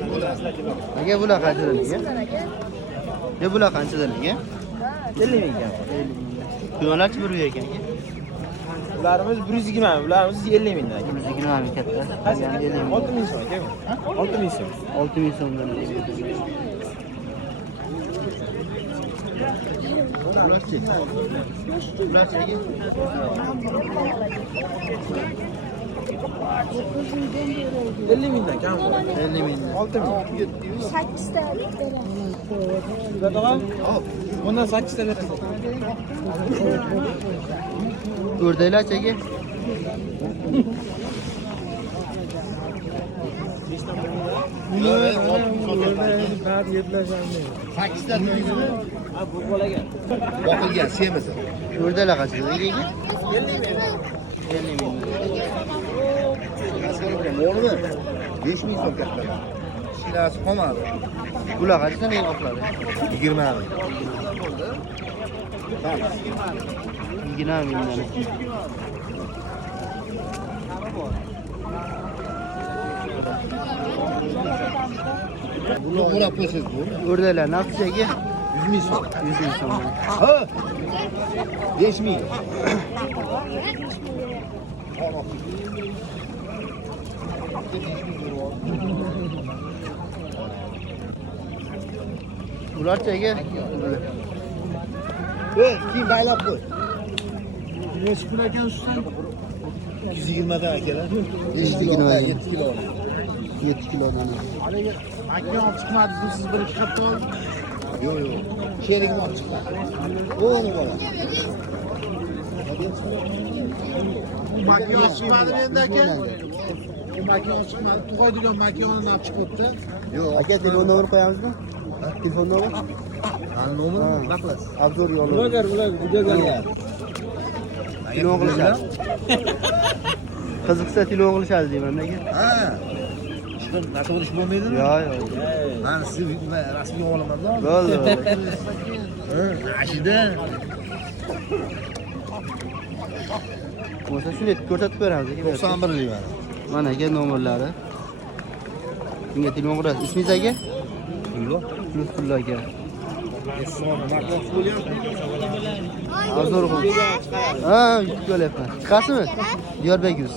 Aka bular qanchadan aka? Ne bular qanchadan aka? 50 ming ekan. Quyonlarchi bir uy ekan aka? Ularimiz 120, ularimiz 50 mingdan aka. 120 ming katta. Yani 50 ming. 6 ming so'm aka. 6 ming so'm. 6 ming so'mdan. Bularchi? Bularchi aka? 50 mingdan kam. 50 mingdan. 6 ming. 8 ta beraman. Beradigan? Bundan 8 ta berasan. O'rdaklarchi aka? Sakkizta to'yini Bu bolaga. Boqilgan semisi. o'rdaklar qanchadan aka? 50 ming. O'g'limi? 5 ming so'm katta. Kichkinasi qolmadi. Bular qanchadan eng oqlari? 20 ming. 20 mingdan. Buni o'rab qo'ysiz bu. O'rdaklar naqsi aka? 100 ming so'm. 100 ming so'm. Ha? 5 ming. Bularchi aka? Keyin baylab qo'y. 220 dan akalar. 7 kilo. 7 kilodan. Aka olib chiqmadi, siz bir ikki qatda ol. Yo'q, yo'q. Sherigini olib chiqmadi. O'g'li bola. Makiyaj chiqmadi endi aka. Makiyaj chiqmadi. Tug'aydigan makiyajni olib chiqibdi. Yo'q. Aka telefon nomer qo'yamizmi? Telefon nomer? Qani nomer nima qilasiz? Obzor yo'li. Bloger, videoga. Telefon qilishadi. Qiziqsa telefon qilishadi deyman aka. Ha. Chiqib narsa qilish bo'lmaydimi? Yo'q, yo'q. Mana siz rasmiy olaman-da. Bo'ldi. Ashida. Bo'lsa shuni ko'rsatib beramiz aka. 91 deyman. Mana aka nomerlari. Bunga telefon qilasiz. Ismingiz aka? Yo'q. Lutfulla aka. Makiyaj bo'lyapti. Obzor qil. Ha, yutib olyapman. Chiqasizmi? Diyorbek yuz.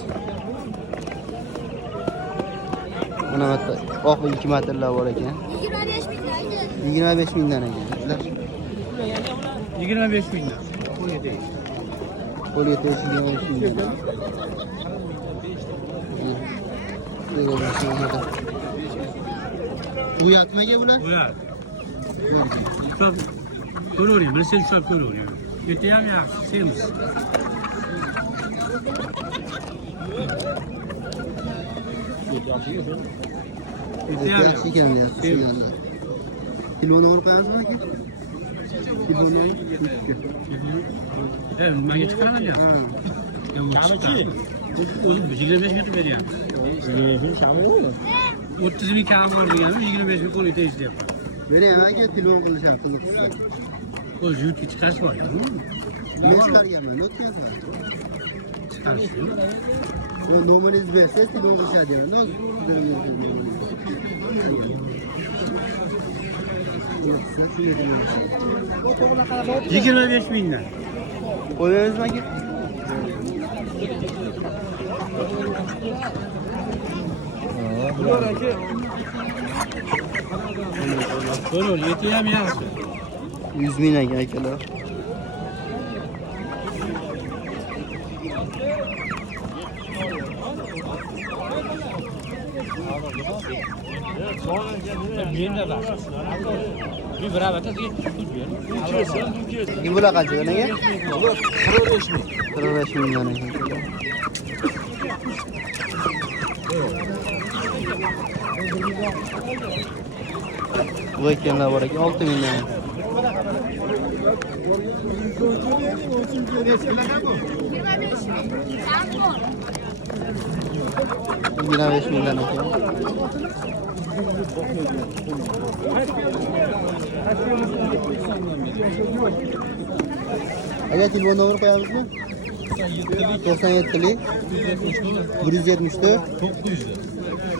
Mana bitta oq 2 metrlar bor ekan. 25 mingdan ekan. 25 mingdan. Qo'lga tegish 25 mingdan. Uyatmaga bular? Ular. Ushlab ko'ravering, bilsangiz ushlab ko'ravering. Juda ham yaxshi, semiz. Telefon nomer qo'yasizmi aka? Telefon nomer. Nimaga chiqaraveryapsiz? Kamichi? O'zim 25 ming beryapti. 30 ming kam bor deganim 25 ming qo'lga tegishyapti. Bering aka, telefon qilishadi qiziqsa. O'zi yurtga chiqarish bormi? Men chiqarganman, o'tkazman. Chiqarishmi? Nomeringizni bersangiz telefon qilishadi. Hozir 25 mingdan. qo'yaverasizmi aka? Bular aka. Ko'rol, yeti ham yaxshi. 100 ming aka akalar. Bir beraber de Bular qanchadan aka? 45 ming. 45 mingdan aka. Bu ekanlar bor ekan 6 mingdan. 25 mingdan ekan. Aka telefon nomer qo'yamizmi? 97'lik 174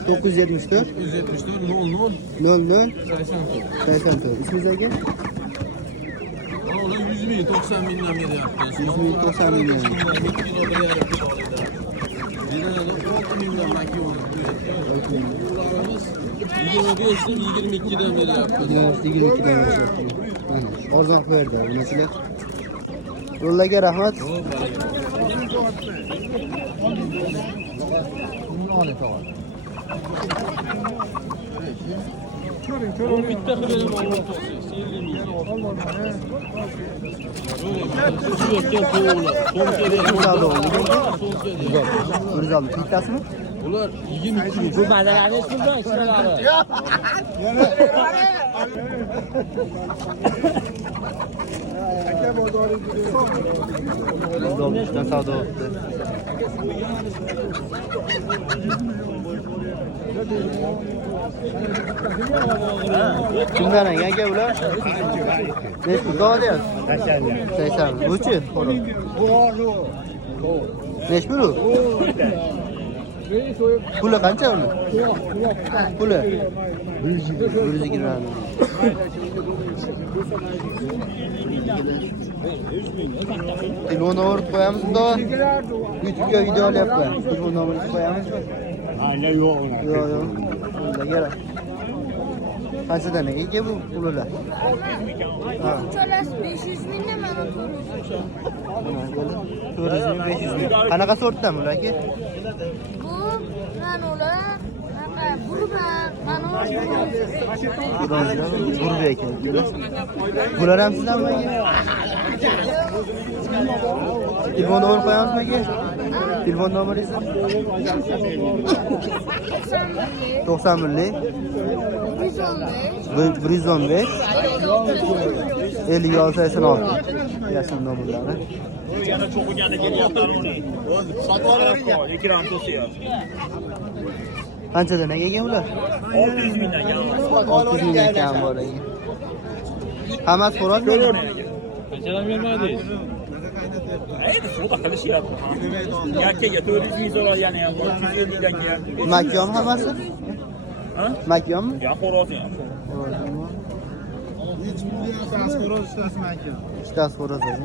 974 00 84. İsminiz aka? Oğlum 100 bin, 90 binden beri yaptı. 100 bin, 90 bin yani. 2 kilo bir yer yaptı. Bir de 6 milyon belki olur. Bunlarımız 25'ten 22'den beri yaptı. 22'den beri yaptı. Aynen. Orzak verdi. Bu mesele. Yo'llaga rahmat. Bu bitti benim oğlum. Güzel oldu. Güzel oldu. Bittası mı? Bunlar 22 bin. Bu malzemeleri şurada şuraları. Güzel olmuş. Ben sağda oldu. Kimden aka ular? Ne pul deyapsiz? 80. Buchi? Nechi pul u? Puli qancha uni? Puli 120. Telefon nomerini qo'yamiz unda. YouTube'ga video olyapman. Telefon nomerini qo'yamizmi? Hala yo'q. Yo'q, yo'q. Unda kerak. Qanchadan aka bu pullar? Ha. Uchalasi 500 mingdan mana 400 ming, 500 ming. Qanaqa sortdan bular aka? bu manolar, burba, manor, Burba ekan. Bular ham sizlarmi aka? Telefon nomeri qo'yamizmi aka? Telefon nomeringizni? 91 115 56 86. Yashin nomerlari. Qanchadan aka ular? 600 mingdan kam. 600 mingdan kam bor ekan. Hammasi so'radimi? Qanchadan bermadingiz? Endi suvda qilishyapti. Yakkaga 400 ming so'ragani ham bor, 350 dan kelyapti. Makyom hammasi? Ha? Makyommi? Ya xo'rozi ham. İştahs xo'roz ekan.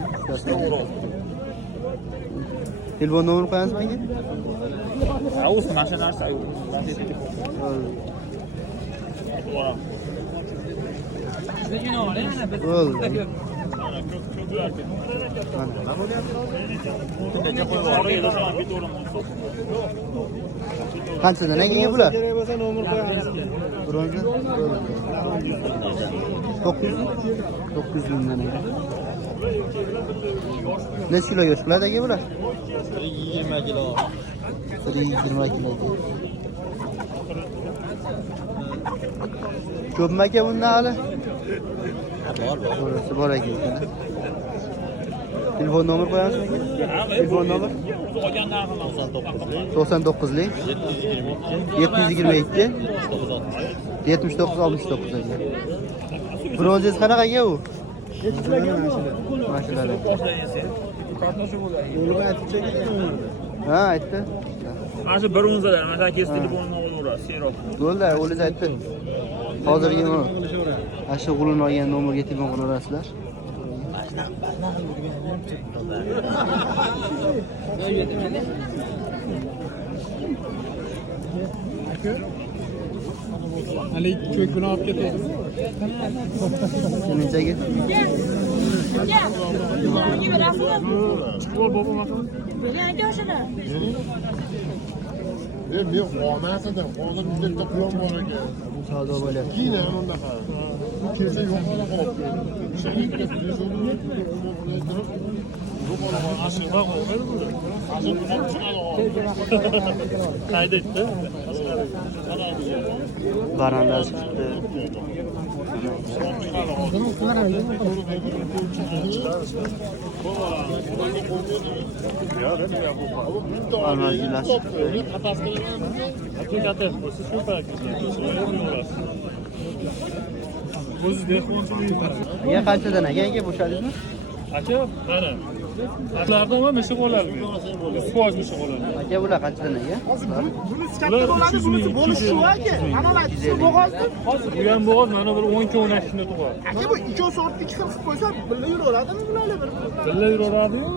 Telefon nomeri qo'yamizmi aka? Ha, o'zi mana shu narsa. Bo'ldi. Qanchadan aka bular? Bronza. 900 mingdan aka. Necha kiloga chiqadi aka bular? 20 kilo. 120 kilo. Ko'pmi aka bundan hali? Bor ekan. Telefon nomeri qo'yamizmi aka? Telefon nomer? 99lik 722 79 69 aka. Bronzes qanaqa aka u? Mashallah. Ha, aytdi. Mana shu bronzalar, mana shu kes telefonini olaverasiz, seroq. Bo'ldi, o'zingiz aytdi. Hozirgi mana shu g'ulini olgan nomerga telefon qilaverasizlar. Ali cho'kini olib ketasiz. Nechaga? Chiqib ol bobo maqam. Men olmasada hozir bizda quyon bor ekan. Savdo bo'lyapti. Keyin ham unaqa. Kelsa yo'q bo'lib qolibdi. Qaydetdi. Baranlar chiqdi. Almazgilar chiqdi. Ya qanchadan aka bo'shadingizmi? Aka, mana. Atlardan ham mishiq oladi. 100% mishiq oladi. Aka bular qanchadan aka? Bunisi katta bo'ladi, bunisi bo'lishi shu aka. Mana ikki bo'g'ozni. Hozir bu ham bo'g'oz, mana bir 12-12 kunda tug'adi. Aka bu ikkovsi ortga ikki xil qilib qo'ysa, birga yuraveradimi bularlar bir? Birga yuraveradi-yu,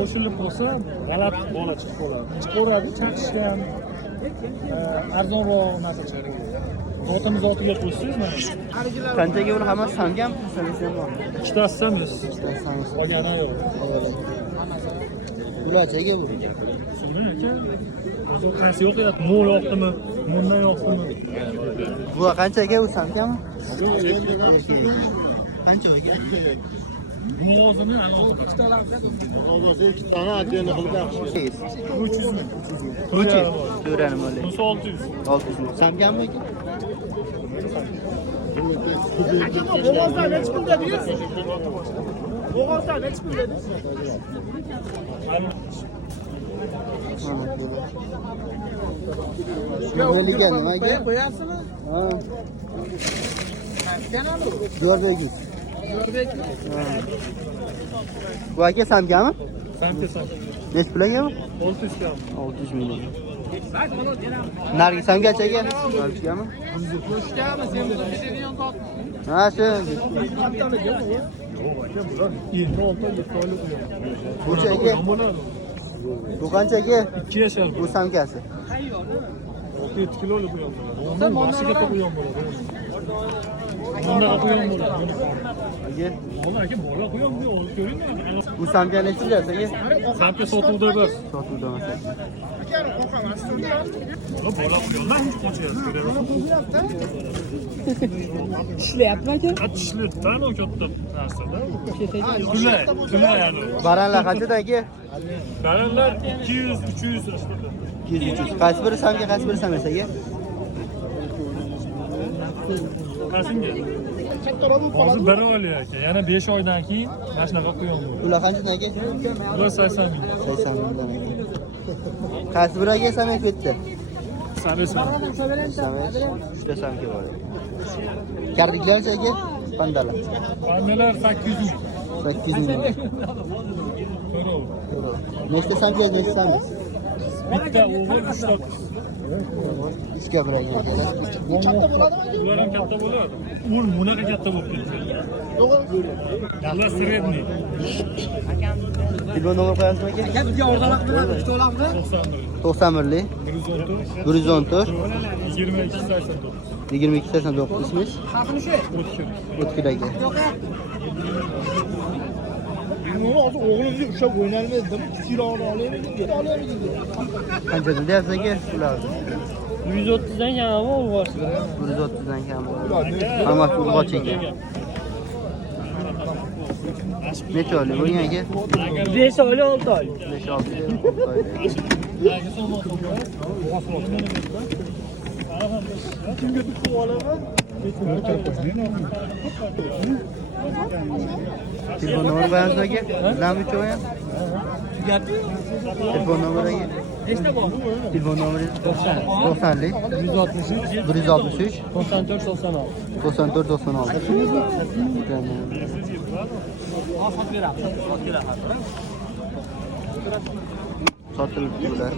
qo'shilib qolsa, g'alati bola chiqib qoladi. Chiqaveradi, chaqishga ham arzonroq narsa chiqadi. Zotimiz zotiga qo'ysangiz mana. Qanchaga bular hammasi samgam? Sanasi ham bormi? Ikkitasi ham yo'q. Sanasi. Qolgani yo'q. Bularchaga bu. Shunday aka. O'zi qaysi yoqyapti? Mo'l yoqdimi? Bundan yoqdimi? Bu qanchaga u samgami? Qancha aka? Bo'g'ozini alohida. Hozir ikki dona atini qilib yaxshi. 300 ming. 300. So'rani bo'ldi. Bunisi 600. 600 ming. Samgami aka? Aka bu bo'g'ozlar nechi pul dedingiz? Bo'g'ozlar nechi pul dedingiz? Yo'liga nimaga? Qo'yasizmi? Ha. Kanali. Jo'rbegiz. Zo'rbekmi? Bu aka samgami? Samka. Nech pulaga bu? 600 kam. 600 ming. Nargi samgachaga? Nargami? Qo'shgami, sen bu ketadigan zot. Ha, shu. Endi olta yetib Bunchaga? Bu qanchaga? 2 yashar. Bu samgasi. 7 kilolik bu ham bo'ladi. Mashiga qo'ygan bo'ladi. Bundaqa qo'ygan bo'ladi. Aka, Mana aka bola qo'ygan bu olib ko'ring. bu samga necha aka? Samka sotuvda bir. Sotuvda masalan. Aka, qo'qamas. Bola qo'ygan. Men qo'chyapti. Ishlayapti aka? Tishli tan o katta narsada. Tula yani. Baranlar qanchadan aka? Baranlar 200 300 aslida. 200. Qaysi biri samga, qaysi biri samga aka? Qasinga. Kattaroq bo'lib qoladi. Hozir biri olyapti. Yana 5 oydan keyin mana shunaqa qo'ygan bo'ladi. Ular qanchadan aka? Ular 80 ming. 80 mingdan aka. Qaysi biri aka samga ketdi? Sabe. Samga. Uchta samga bor. Karliklar aka? Pandalar. Pandalar 800 ming. 800 ming. To'rov. Nechta samga, nechta samga? Bitta o'g'il 3 ta. Ichga bir aka. Katta bo'ladimi? Ular ham katta bo'ladi. Ular bunaqa katta bo'lib ketdi. Ular sredniy. Telefon nomer qo'yasizmi aka? Aka bizga ordanaq beradi, ikkita olamiz. 91lik 114 114 22 89. 22 89 ismingiz? Xavfini shu. O'tkir aka. Buni hozir o'g'limni ushlab o'ynalmaydi. Kiloini olaymi? Olaymi? Qanchadan deyapsiz aka ular? 130 dan kami bor. 130 dan kam. Hammasi urg'och ekan. Necha oylik bo'lgan aka? 5 oyli 6 oy. 5-6 oylik. Kimga tutib olaman? Telefon nomeri qo'yasizmi aka? Bizdan uch o'yin. Telefon nomeri aka? Nechta bor? Telefon nomeri 90lik 163 163 94 96. 94 96. Sotilib bular.